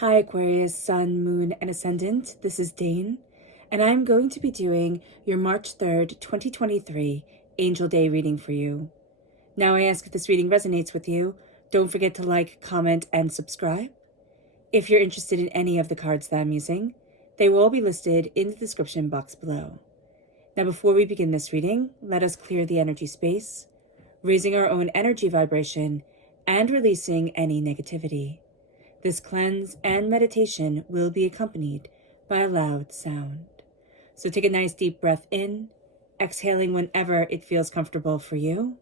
Hi Aquarius, Sun, Moon, and Ascendant. This is Dane, and I'm going to be doing your March 3rd, 2023 Angel Day reading for you. Now I ask if this reading resonates with you, don't forget to like, comment, and subscribe. If you're interested in any of the cards that I'm using, they will all be listed in the description box below. Now before we begin this reading, let us clear the energy space, raising our own energy vibration and releasing any negativity. This cleanse and meditation will be accompanied by a loud sound. So take a nice deep breath in, exhaling whenever it feels comfortable for you.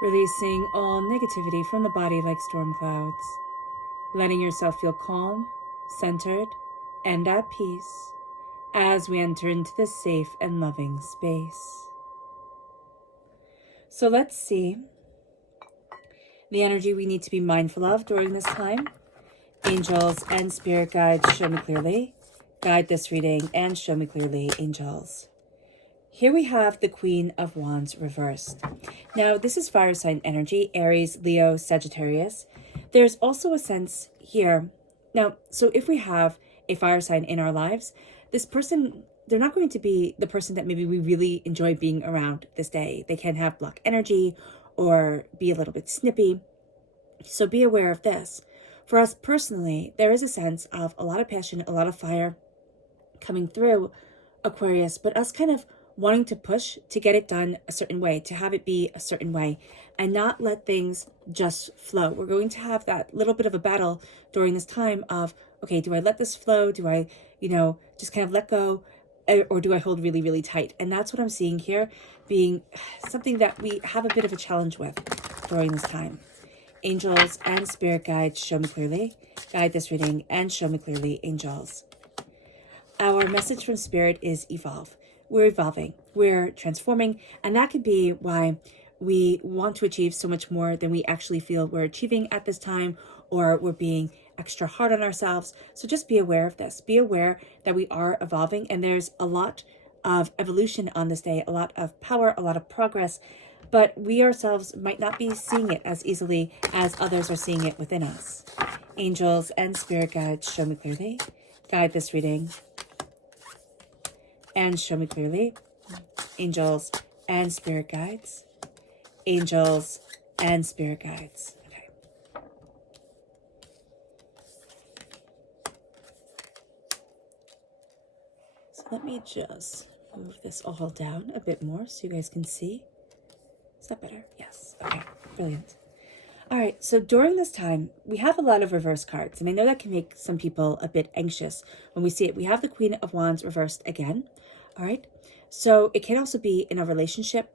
Releasing all negativity from the body like storm clouds. Letting yourself feel calm, centered, and at peace as we enter into this safe and loving space. So let's see the energy we need to be mindful of during this time. Angels and spirit guides, show me clearly. Guide this reading and show me clearly, angels. Here we have the Queen of Wands reversed. Now, this is fire sign energy, Aries, Leo, Sagittarius. There's also a sense here. Now, so if we have a fire sign in our lives, this person, they're not going to be the person that maybe we really enjoy being around this day. They can have block energy or be a little bit snippy. So be aware of this. For us personally, there is a sense of a lot of passion, a lot of fire coming through Aquarius, but us kind of wanting to push to get it done a certain way, to have it be a certain way, and not let things just flow. We're going to have that little bit of a battle during this time of, okay, do I let this flow? Do I, just kind of let go? Or do I hold really, really tight? And that's what I'm seeing here being something that we have a bit of a challenge with during this time. Angels and spirit guides, show me clearly. Guide this reading and show me clearly, angels. Our message from spirit is evolve. We're evolving, we're transforming, and that could be why we want to achieve so much more than we actually feel we're achieving at this time, or we're being extra hard on ourselves. So just be aware of this. Be aware that we are evolving, and there's a lot of evolution on this day, a lot of power, a lot of progress, but we ourselves might not be seeing it as easily as others are seeing it within us. Angels and spirit guides, show me clearly. Guide this reading and show me clearly, angels and spirit guides, angels and spirit guides. Okay. So let me just move this all down a bit more so you guys can see. Is that better? Yes. Okay, brilliant. All right, so during this time, we have a lot of reverse cards, and I know that can make some people a bit anxious when we see it. We have the Queen of Wands reversed again. All right, so it can also be in a relationship.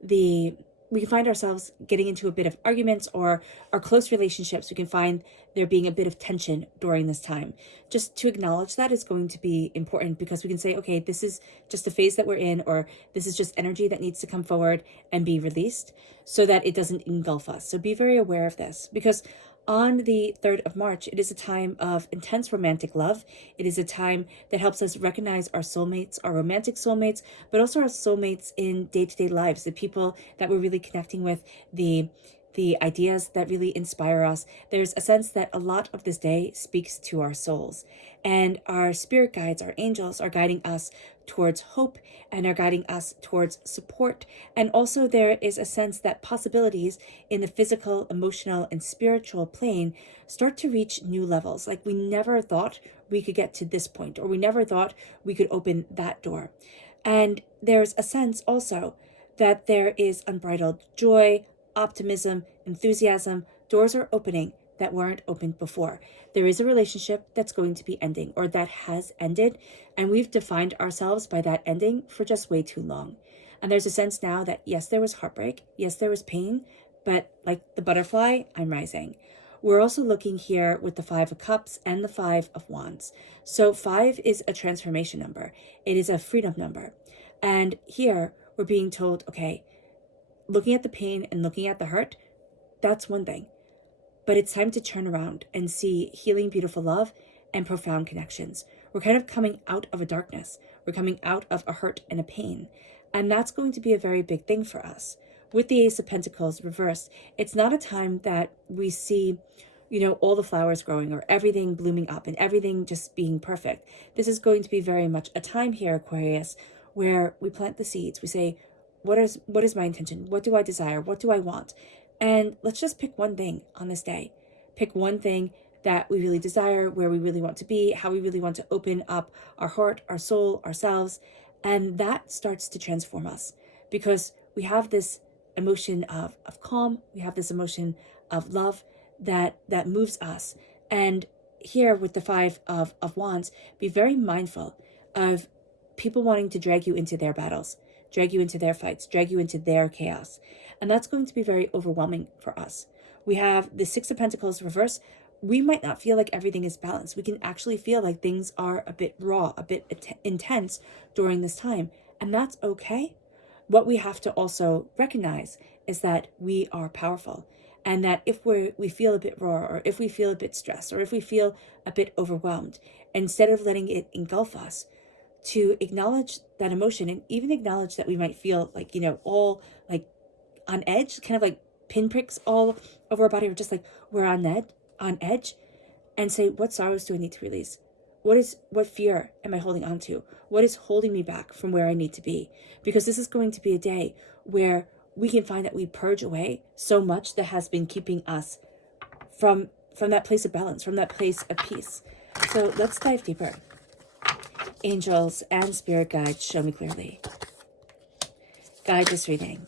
We can find ourselves getting into a bit of arguments, or our close relationships. We can find there being a bit of tension during this time. Just to acknowledge that is going to be important, because we can say, okay, this is just the phase that we're in, or this is just energy that needs to come forward and be released so that it doesn't engulf us. So be very aware of this, because on the 3rd of March, it is a time of intense romantic love. It is a time that helps us recognize our soulmates, our romantic soulmates, but also our soulmates in day-to-day lives, the people that we're really connecting with, the ideas that really inspire us. There's a sense that a lot of this day speaks to our souls, and our spirit guides, our angels, are guiding us towards hope and are guiding us towards support. And also there is a sense that possibilities in the physical, emotional, and spiritual plane start to reach new levels. Like we never thought we could get to this point, or we never thought we could open that door. And there's a sense also that there is unbridled joy, optimism, enthusiasm. Doors are opening that weren't opened before. There is a relationship that's going to be ending, or that has ended, and we've defined ourselves by that ending for just way too long. And there's a sense now that, yes, there was heartbreak. Yes, there was pain. But like the butterfly, I'm rising. We're also looking here with the 5 of Cups and the 5 of Wands. So 5 is a transformation number. It is a freedom number. And here we're being told, okay, looking at the pain and looking at the hurt, that's one thing. But it's time to turn around and see healing, beautiful love and profound connections. We're kind of coming out of a darkness. We're coming out of a hurt and a pain. And that's going to be a very big thing for us. With the Ace of Pentacles reversed, it's not a time that we see, all the flowers growing or everything blooming up and everything just being perfect. This is going to be very much a time here, Aquarius, where we plant the seeds. We say, what is my intention? What do I desire? What do I want? And let's just pick one thing on this day. Pick one thing that we really desire, where we really want to be, how we really want to open up our heart, our soul, ourselves. And that starts to transform us because we have this emotion of calm. We have this emotion of love that moves us. And here with the 5 of Wands, be very mindful of people wanting to drag you into their battles, drag you into their fights, drag you into their chaos. And that's going to be very overwhelming for us. We have the 6 of Pentacles reverse. We might not feel like everything is balanced. We can actually feel like things are a bit raw, a bit intense during this time. And that's okay. What we have to also recognize is that we are powerful. And that if we feel a bit raw, or if we feel a bit stressed, or if we feel a bit overwhelmed, instead of letting it engulf us, to acknowledge that emotion and even acknowledge that we might feel like, all like on edge, kind of like pinpricks all over our body, or just like we're on edge, and say, what sorrows do I need to release? What fear am I holding on to? What is holding me back from where I need to be? Because this is going to be a day where we can find that we purge away so much that has been keeping us from that place of balance, from that place of peace. So let's dive deeper. Angels and spirit guides, show me clearly. Guide this reading.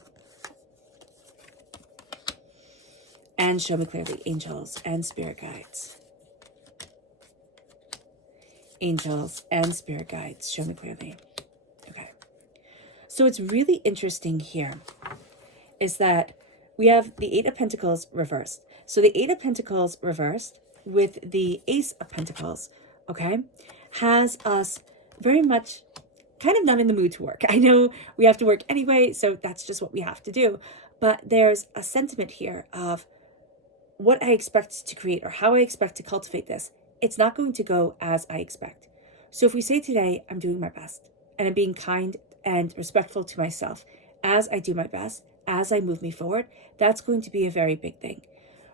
And show me clearly, angels and spirit guides. Angels and spirit guides, show me clearly. Okay. So what's really interesting here is that we have the 8 of Pentacles reversed. So the 8 of Pentacles reversed with the Ace of Pentacles, okay, has us very much kind of not in the mood to work. I know we have to work anyway, so that's just what we have to do. But there's a sentiment here of what I expect to create or how I expect to cultivate this. It's not going to go as I expect. So if we say today, I'm doing my best and I'm being kind and respectful to myself as I do my best, as I move me forward, that's going to be a very big thing.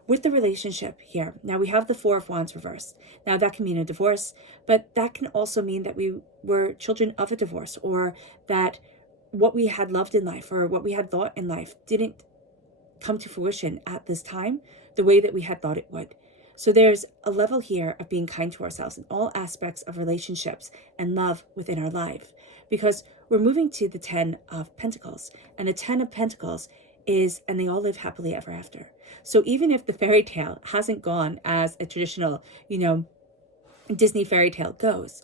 With the relationship here, now we have the 4 of Wands reversed. Now that can mean a divorce, but that can also mean that we were children of a divorce, or that what we had loved in life or what we had thought in life didn't come to fruition at this time the way that we had thought it would. So there's a level here of being kind to ourselves in all aspects of relationships and love within our life, because we're moving to the 10 of Pentacles, and the 10 of Pentacles is, and they all live happily ever after. So even if the fairy tale hasn't gone as a traditional, Disney fairy tale goes,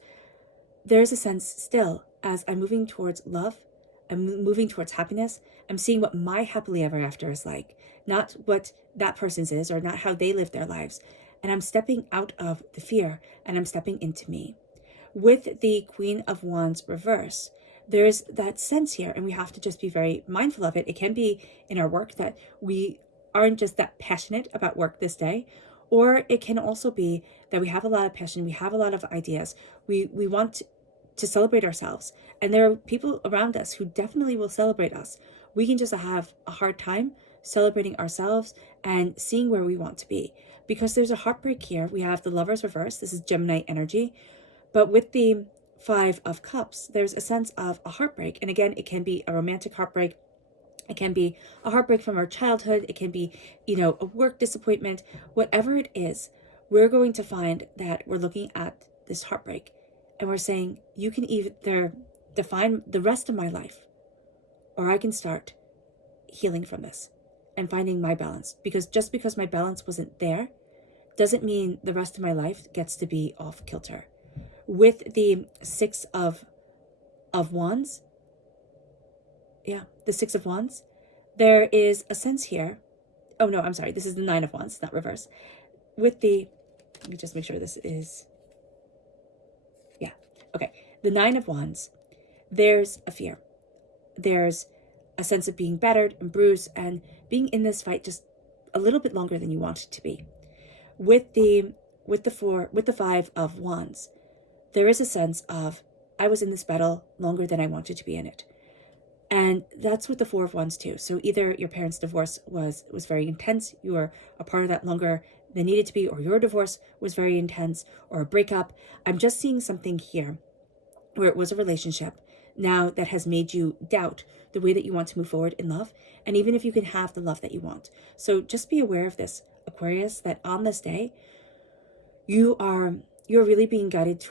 there's a sense still, as I'm moving towards love, I'm moving towards happiness, I'm seeing what my happily ever after is like, not what that person's is, or not how they live their lives. And I'm stepping out of the fear and I'm stepping into me. With the Queen of Wands reverse, there's that sense here, and we have to just be very mindful of it. It can be in our work that we aren't just that passionate about work this day, or it can also be that we have a lot of passion, we have a lot of ideas, we want to celebrate ourselves, and there are people around us who definitely will celebrate us. We can just have a hard time celebrating ourselves and seeing where we want to be, because there's a heartbreak here. We have the Lovers reverse. This is Gemini energy, but with the 5 of Cups, there's a sense of a heartbreak. And again, it can be a romantic heartbreak. It can be a heartbreak from our childhood. It can be, a work disappointment. Whatever it is, we're going to find that we're looking at this heartbreak and we're saying, you can either define the rest of my life, or I can start healing from this and finding my balance. Because just because my balance wasn't there doesn't mean the rest of my life gets to be off kilter. With the 6 of Wands, Yeah, the Six of Wands. There is a sense here. Oh, no, I'm sorry. This is the Nine of Wands, not reverse. With the, let me just make sure this is, yeah, okay. The Nine of Wands, there's a fear. There's a sense of being battered and bruised and being in this fight just a little bit longer than you want it to be. With the Five of Wands, there is a sense of, I was in this battle longer than I wanted to be in it. And that's with the Four of Wands too. So either your parents' divorce was very intense, you were a part of that longer than needed to be, or your divorce was very intense, or a breakup. I'm just seeing something here where it was a relationship now that has made you doubt the way that you want to move forward in love, and even if you can have the love that you want. So just be aware of this, Aquarius, that on this day, you're really being guided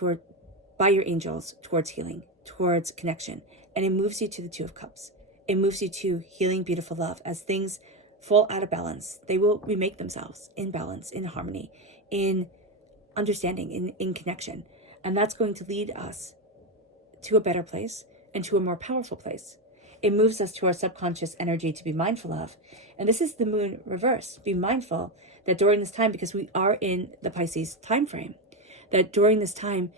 by your angels towards healing, towards connection. And it moves you to the Two of Cups. It moves you to healing, beautiful love. As things fall out of balance, they will remake themselves in balance, in harmony, in understanding, in connection. And that's going to lead us to a better place and to a more powerful place. It moves us to our subconscious energy to be mindful of. And this is the moon reverse. Be mindful that during this time, because we are in the Pisces time frame, that during this time,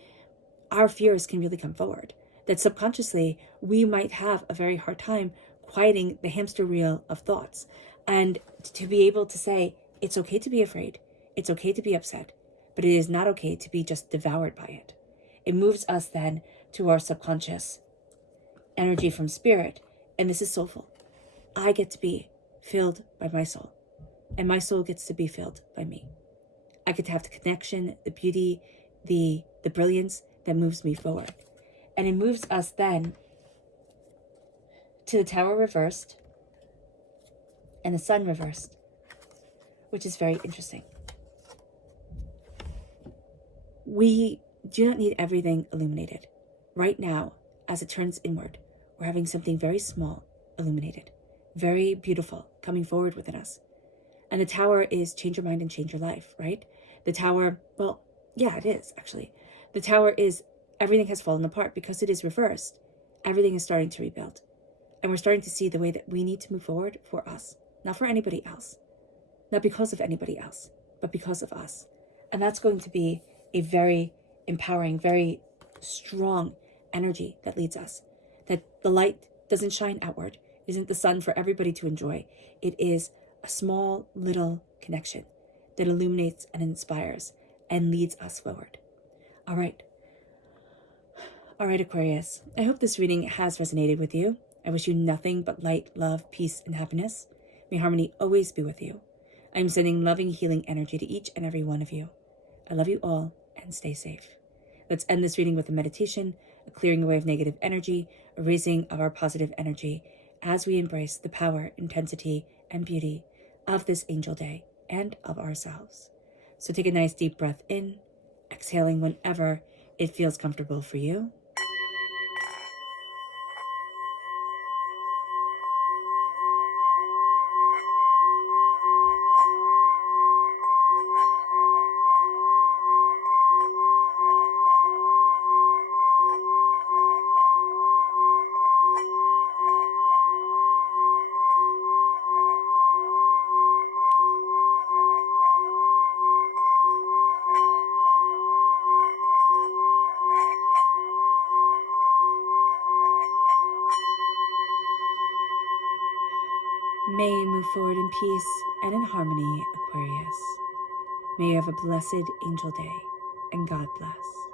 our fears can really come forward. That subconsciously, we might have a very hard time quieting the hamster wheel of thoughts. And to be able to say, it's okay to be afraid. It's okay to be upset. But it is not okay to be just devoured by it. It moves us then to our subconscious energy from spirit. And this is soulful. I get to be filled by my soul. And my soul gets to be filled by me. I get to have the connection, the beauty, the brilliance that moves me forward. And it moves us then to the Tower reversed and the Sun reversed, which is very interesting. We do not need everything illuminated. Right now, as it turns inward, we're having something very small illuminated, very beautiful coming forward within us. And the Tower is change your mind and change your life, right? The Tower, well, yeah, it is actually. The Tower is everything has fallen apart because it is reversed. Everything is starting to rebuild. And we're starting to see the way that we need to move forward for us, not for anybody else, not because of anybody else, but because of us. And that's going to be a very empowering, very strong energy that leads us. That the light doesn't shine outward. It isn't the sun for everybody to enjoy. It is a small little connection that illuminates and inspires and leads us forward. All right, Aquarius, I hope this reading has resonated with you. I wish you nothing but light, love, peace, and happiness. May harmony always be with you. I am sending loving, healing energy to each and every one of you. I love you all, and stay safe. Let's end this reading with a meditation, a clearing away of negative energy, a raising of our positive energy as we embrace the power, intensity, and beauty of this angel day and of ourselves. So take a nice deep breath in, exhaling whenever it feels comfortable for you. May you move forward in peace and in harmony, Aquarius. May you have a blessed angel day, and God bless.